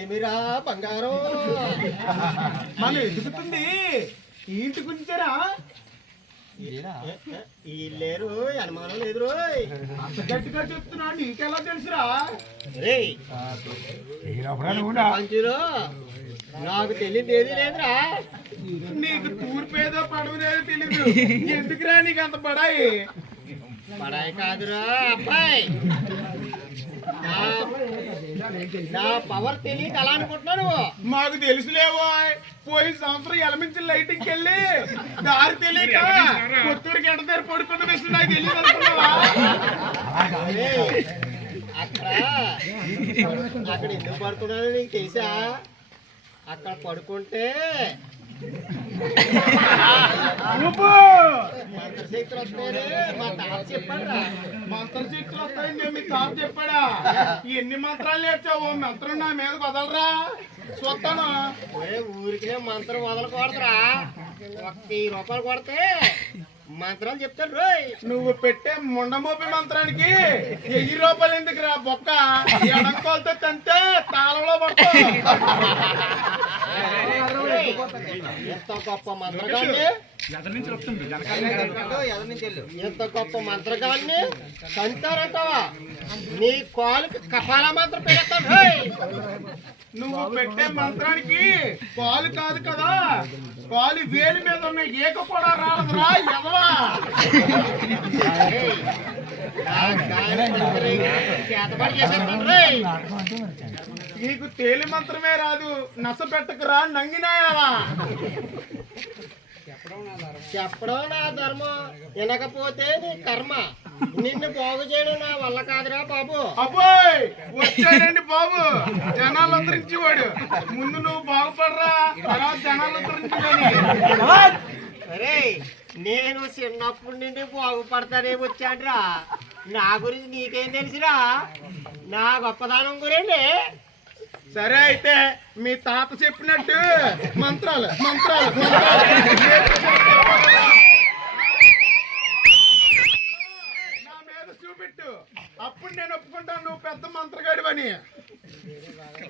ఏమిరా బంగారం మనం ఎదుగుతుంది ఇంటి గురించేరా లేరు అనుమానం లేదు రోయ్. అంత గట్టిగా చెప్తున్నా నీకెలా తెలుసురా? పంచులో నాకు తెలియదు ఏది లేదురా. నీకు తూర్పేదో పడవదేదో తెలీదు. ఎందుకురా నీకు అంత పడాయి? పడాయి కాదురా అబ్బాయి, నా పవర్ తెలియక అలా అనుకుంటున్నాను. మాకు తెలుసులేవో. పోయిన సంవత్సరం ఎలమించి లైటింగ్కి వెళ్ళి దారి తెలియక కొత్తూరుకి ఎండ దగ్గర పడుకున్న విషయం నాకు తెలియదు అనుకున్నావా? అక్కడ ఎందుకు పడుకున్నాను నీకు తెలుసా? అక్కడ పడుకుంటే మంత్రశక్తులు వస్తాయని మా తాత చెప్పాడురా. మంత్రశక్తులు వస్తాయని మీ తాత చెప్పాడా? ఎన్ని మంత్రాలు నేర్చావు? మంత్రం నా మీద వదలరా చూస్తాను. ఊరికి మంత్రం వదలకూడదురా. 1,000 రూపాయలు కొడితే మంత్రాలు చెప్తాను రోయ్. నువ్వు పెట్టే ముండమోపి మంత్రానికి 1000 రూపాయలు ఎందుకు రా బొక్క? ఎడంకోలతో తంటే తాళంలో పడతా. ఎంత గొప్ప మంత్రగాన్ని, ఎంత గొప్ప మంత్రగాన్ని కంటారంటావా? నీ కాలుకి కపాల మంత్రం పెడతాను. నువ్వు పెట్టే మంత్రానికి కాలు కాదు కదా, కాలు వేలి మీద ఉన్న ఏక కూడా రాదురా ఎదవా. నీకు తేలి మంత్రమే రాదు, నస పెట్టకురా నంగినాయావా. చెప్పడం నా ధర్మం, వినకపోతే నీ కర్మ. నిన్ను బాగు చేయడం నా వల్ల కాదురా బాబు. అబ్బాయి వచ్చాడండి బాబు, జనాలు ఉద్ధరించేవాడు. ముందు నువ్వు బాగుపడరా, తర్వాత జనాలు ఉద్ధరించుకొని. అరే నేను చిన్నప్పటి నుండి బాగుపడతానే వచ్చాడ్రా. నా గురించి నీకేం తెలుసురా? నా గొప్పదానం గురించి. సరే అయితే మీ తాత చెప్పినట్టు మంత్రాలు మంత్రాలు మంత్రాలు నా మీద చూపెట్టు, అప్పుడు నేను ఒప్పుకుంటాను నువ్వు పెద్ద మంత్రగాడివని.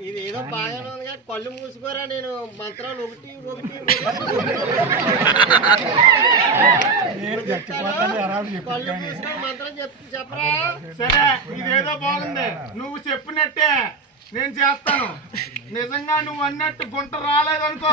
ఇదేదో బాగానే ఉంది కానీ కళ్ళు మూసుకోరా. నేను మంత్రాలు ఒకటి కళ్ళు మూసుకొని మంత్రం చెప్పరా. సరే ఇదేదో బాగుంది, నువ్వు చెప్పినట్టే నేను చేస్తాను. నిజంగా నువ్వు అన్నట్టు గుంట రాలేదనుకో